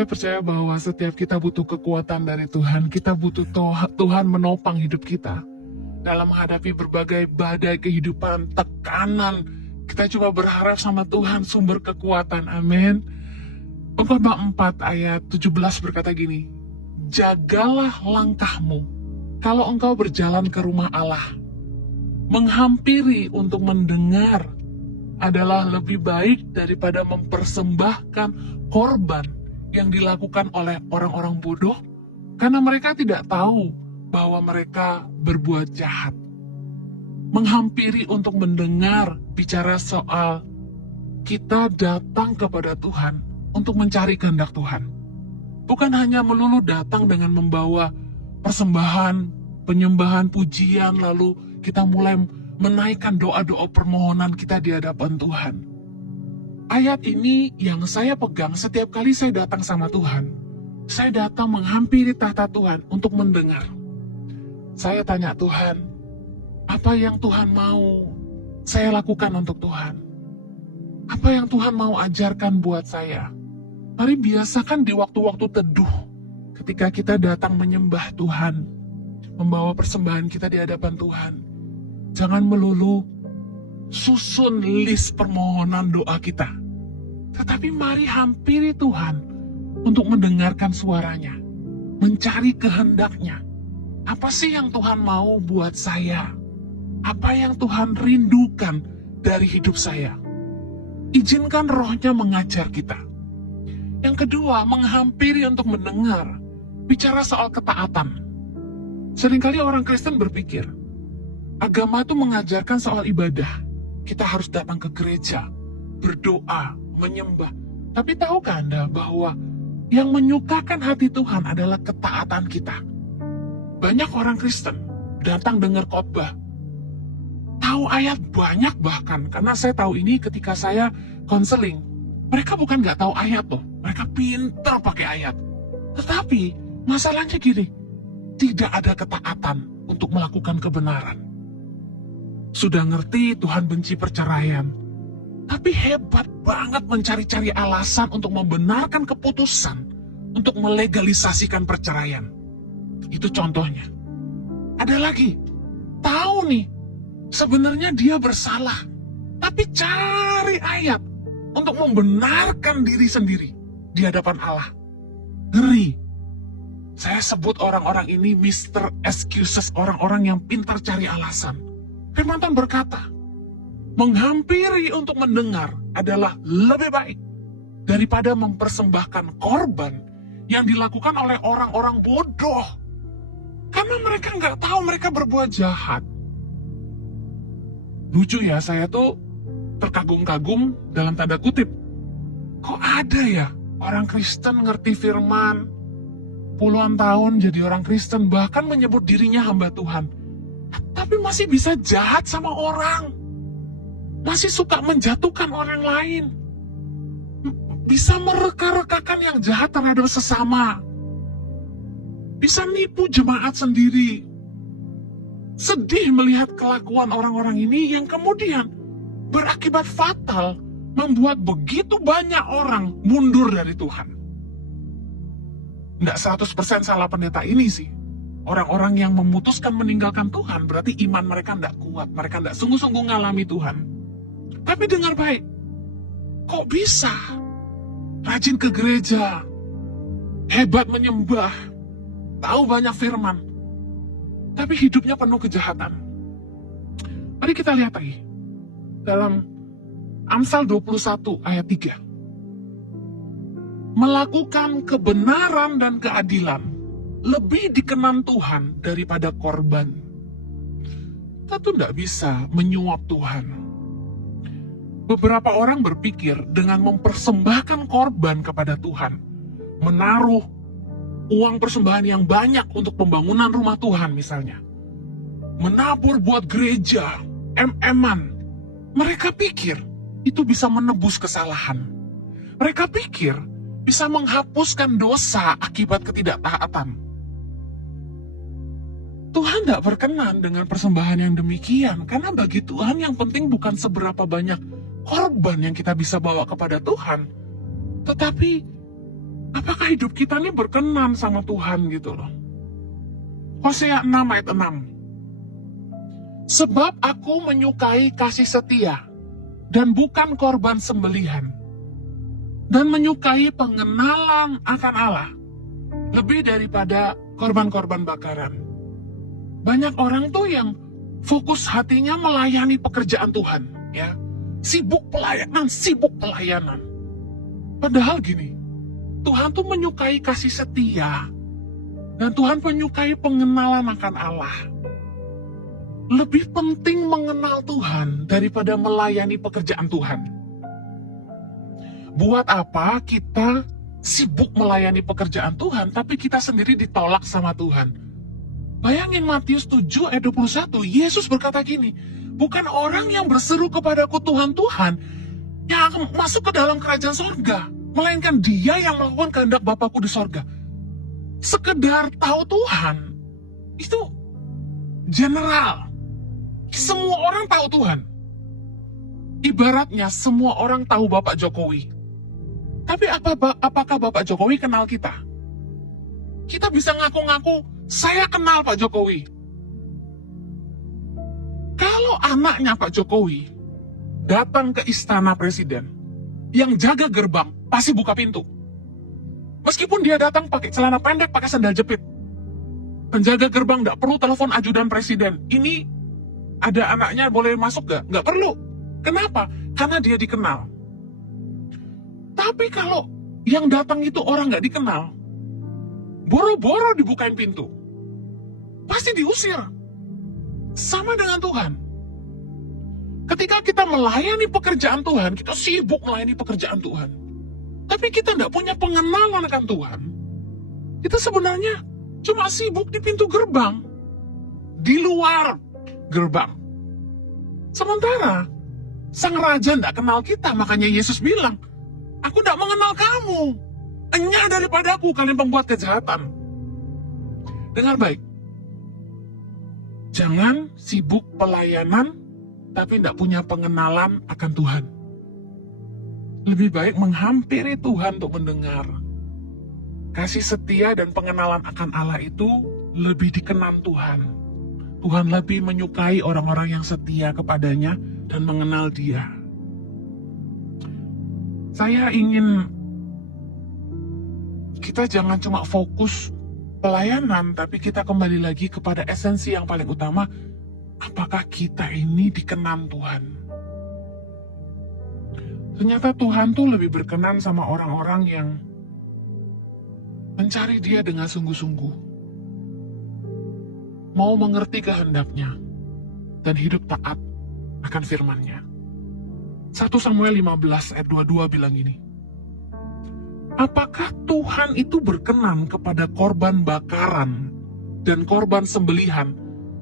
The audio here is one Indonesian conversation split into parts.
Saya percaya bahwa setiap kita butuh kekuatan dari Tuhan, kita butuh Tuhan menopang hidup kita. Dalam menghadapi berbagai badai kehidupan, tekanan, kita coba berharap sama Tuhan sumber kekuatan, amin. Pengkhotbah 4 ayat 17 berkata gini, jagalah langkahmu kalau engkau berjalan ke rumah Allah. Menghampiri untuk mendengar adalah lebih baik daripada mempersembahkan korban yang dilakukan oleh orang-orang bodoh, karena mereka tidak tahu bahwa mereka berbuat jahat. Menghampiri untuk mendengar bicara soal kita datang kepada Tuhan untuk mencari kehendak Tuhan. Bukan hanya melulu datang dengan membawa persembahan, penyembahan, pujian, lalu kita mulai menaikkan doa-doa permohonan kita di hadapan Tuhan. Ayat ini yang saya pegang setiap kali saya datang sama Tuhan. Saya datang menghampiri tahta Tuhan untuk mendengar. Saya tanya Tuhan, apa yang Tuhan mau saya lakukan untuk Tuhan? Apa yang Tuhan mau ajarkan buat saya? Mari biasakan di waktu-waktu teduh, ketika kita datang menyembah Tuhan, membawa persembahan kita di hadapan Tuhan. Jangan melulu susun list permohonan doa kita, tetapi mari hampiri Tuhan untuk mendengarkan suaranya, mencari kehendaknya. Apa sih yang Tuhan mau buat saya? Apa yang Tuhan rindukan dari hidup saya? Izinkan rohnya mengajar kita. Yang kedua, menghampiri untuk mendengar bicara soal ketaatan. Seringkali orang Kristen berpikir, agama itu mengajarkan soal ibadah. Kita harus datang ke gereja, berdoa, menyembah. Tapi tahukah Anda bahwa yang menyukakan hati Tuhan adalah ketaatan kita? Banyak orang Kristen datang dengar khotbah, tahu ayat banyak bahkan, karena saya tahu ini ketika saya konseling. Mereka bukan nggak tahu ayat loh, mereka pintar pakai ayat. Tetapi masalahnya gini, tidak ada ketaatan untuk melakukan kebenaran. Sudah ngerti Tuhan benci perceraian, tapi hebat banget mencari-cari alasan untuk membenarkan keputusan untuk melegalisasikan perceraian. Itu contohnya. Ada lagi, tahu nih, sebenarnya dia bersalah, tapi cari ayat untuk membenarkan diri sendiri di hadapan Allah. Ngeri. Saya sebut orang-orang ini Mr. Excuses, orang-orang yang pintar cari alasan. Firman Tuhan berkata, menghampiri untuk mendengar adalah lebih baik daripada mempersembahkan korban yang dilakukan oleh orang-orang bodoh. Karena mereka nggak tahu mereka berbuat jahat. Lucu ya, saya tuh terkagum-kagum dalam tanda kutip. Kok ada ya orang Kristen ngerti firman, puluhan tahun jadi orang Kristen, bahkan menyebut dirinya hamba Tuhan, tapi masih bisa jahat sama orang, masih suka menjatuhkan orang lain, bisa mereka-rekakan yang jahat terhadap sesama, bisa nipu jemaat sendiri. Sedih melihat kelakuan orang-orang ini yang kemudian berakibat fatal, membuat begitu banyak orang mundur dari Tuhan. Nggak 100% salah pendeta ini sih. Orang-orang yang memutuskan meninggalkan Tuhan berarti iman mereka nggak kuat, mereka nggak sungguh-sungguh ngalami Tuhan. Tapi dengar baik, kok bisa rajin ke gereja, hebat menyembah, tahu banyak firman, tapi hidupnya penuh kejahatan? Mari kita lihat lagi dalam Amsal 21 ayat 3. Melakukan kebenaran dan keadilan lebih dikenan Tuhan daripada korban. Kita tuh tidak bisa menyuap Tuhan. Beberapa orang berpikir dengan mempersembahkan korban kepada Tuhan, menaruh uang persembahan yang banyak untuk pembangunan rumah Tuhan misalnya, menabur buat gereja, MM-an, mereka pikir itu bisa menebus kesalahan. Mereka pikir bisa menghapuskan dosa akibat ketidaktaatan. Tuhan tidak berkenan dengan persembahan yang demikian, karena bagi Tuhan yang penting bukan seberapa banyak korban yang kita bisa bawa kepada Tuhan, tetapi Apakah hidup kita ini berkenan sama Tuhan gitu loh. Hosea 6 ayat 6. Sebab aku menyukai kasih setia dan bukan korban sembelihan, dan menyukai pengenalan akan Allah lebih daripada korban-korban bakaran. Banyak orang tuh yang fokus hatinya melayani pekerjaan Tuhan, ya. Sibuk pelayanan. Padahal gini, Tuhan tuh menyukai kasih setia, dan Tuhan menyukai pengenalan akan Allah. Lebih penting mengenal Tuhan daripada melayani pekerjaan Tuhan. Buat apa kita sibuk melayani pekerjaan Tuhan, tapi kita sendiri ditolak sama Tuhan? Bayangin Matius 7 ayat 21, Yesus berkata gini, bukan orang yang berseru kepadaku Tuhan, Tuhan, yang akan masuk ke dalam kerajaan sorga, melainkan dia yang melakukan kehendak Bapakku di sorga. Sekedar tahu Tuhan, itu general. Semua orang tahu Tuhan. Ibaratnya semua orang tahu Bapak Jokowi. Tapi apakah Bapak Jokowi kenal kita? Kita bisa ngaku-ngaku, saya kenal Pak Jokowi. Kalau anaknya Pak Jokowi datang ke istana presiden, yang jaga gerbang pasti buka pintu. Meskipun dia datang pakai celana pendek, pakai sandal jepit. Penjaga gerbang nggak perlu telepon ajudan presiden. Ini ada anaknya, boleh masuk nggak? Nggak perlu. Kenapa? Karena dia dikenal. Tapi kalau yang datang itu orang nggak dikenal, boro-boro dibukain pintu, pasti diusir. Sama dengan Tuhan. Ketika kita melayani pekerjaan Tuhan, kita sibuk melayani pekerjaan Tuhan, tapi kita nggak punya pengenalan akan Tuhan, kita sebenarnya cuma sibuk di pintu gerbang, di luar gerbang. Sementara sang raja nggak kenal kita, makanya Yesus bilang, aku nggak mengenal kamu, enyah daripadaku kalian pembuat kejahatan. Dengar baik, jangan sibuk pelayanan tapi tidak punya pengenalan akan Tuhan. Lebih baik menghampiri Tuhan untuk mendengar. Kasih setia dan pengenalan akan Allah itu lebih dikenan Tuhan. Tuhan lebih menyukai orang-orang yang setia kepadanya dan mengenal Dia. Saya ingin kita jangan cuma fokus pelayanan, tapi kita kembali lagi kepada esensi yang paling utama. Apakah kita ini dikenan Tuhan? Ternyata Tuhan tuh lebih berkenan sama orang-orang yang mencari Dia dengan sungguh-sungguh, mau mengerti kehendaknya, dan hidup taat akan firman-Nya. 1 Samuel 15 ayat 22 bilang ini, apakah Tuhan itu berkenan kepada korban bakaran dan korban sembelihan,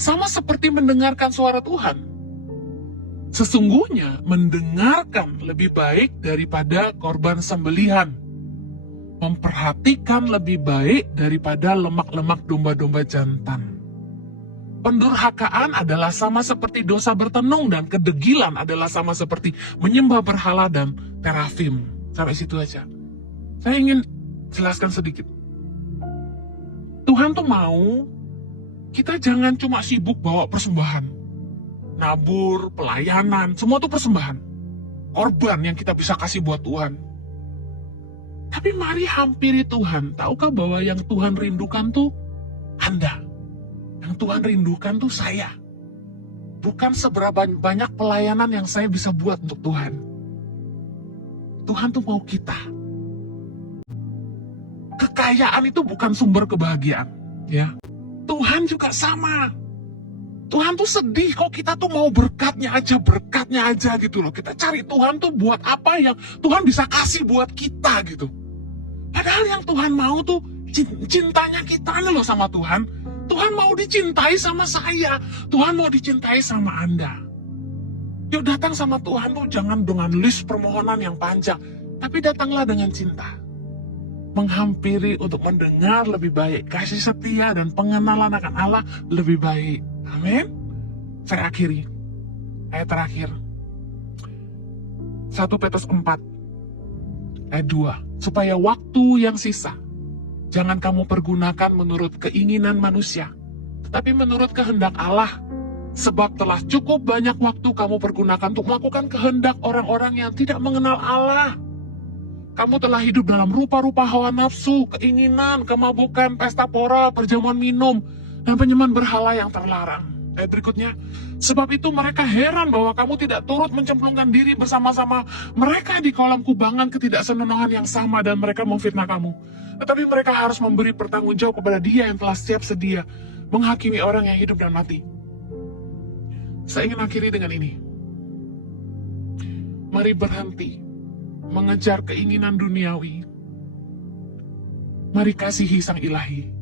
sama seperti mendengarkan suara Tuhan? Sesungguhnya mendengarkan lebih baik daripada korban sembelihan, memperhatikan lebih baik daripada lemak-lemak domba-domba jantan. Pendurhakaan adalah sama seperti dosa bertenung, dan kedegilan adalah sama seperti menyembah berhala dan terafim. Sampai situ aja. Saya ingin jelaskan sedikit. Tuhan tuh mau kita jangan cuma sibuk bawa persembahan, nabur, pelayanan, semua tuh persembahan, korban yang kita bisa kasih buat Tuhan. Tapi mari hampiri Tuhan. Tahukah bahwa yang Tuhan rindukan tuh Anda? Yang Tuhan rindukan tuh saya. Bukan seberapa banyak pelayanan yang saya bisa buat untuk Tuhan. Tuhan tuh mau kita. Kekayaan itu bukan sumber kebahagiaan, ya. Tuhan juga sama. Tuhan tuh sedih kok kita tuh mau berkatnya aja gitu loh. Kita cari Tuhan tuh buat apa yang Tuhan bisa kasih buat kita gitu. Padahal yang Tuhan mau tuh cintanya kita nih loh sama Tuhan. Tuhan mau dicintai sama saya. Tuhan mau dicintai sama Anda. Yuk datang sama Tuhan tuh jangan dengan list permohonan yang panjang, tapi datanglah dengan cinta. Menghampiri untuk mendengar lebih baik, kasih setia dan pengenalan akan Allah lebih baik. Amin. Saya akhiri ayat terakhir, 1 Petrus 4 Ayat 2, supaya waktu yang sisa jangan kamu pergunakan menurut keinginan manusia, tetapi menurut kehendak Allah. Sebab telah cukup banyak waktu kamu pergunakan untuk melakukan kehendak orang-orang yang tidak mengenal Allah. Kamu telah hidup dalam rupa-rupa hawa nafsu, keinginan, kemabukan, pesta pora, perjamuan minum, dan penyembahan berhala yang terlarang. Ayat berikutnya, sebab itu mereka heran bahwa kamu tidak turut mencemplungkan diri bersama-sama mereka di kolam kubangan ketidaksenonohan yang sama, dan mereka memfitnah kamu. Tetapi mereka harus memberi pertanggungjawab kepada Dia yang telah siap sedia menghakimi orang yang hidup dan mati. Saya ingin akhiri dengan ini. Mari berhenti mengejar keinginan duniawi. Mari kasihi Sang Ilahi.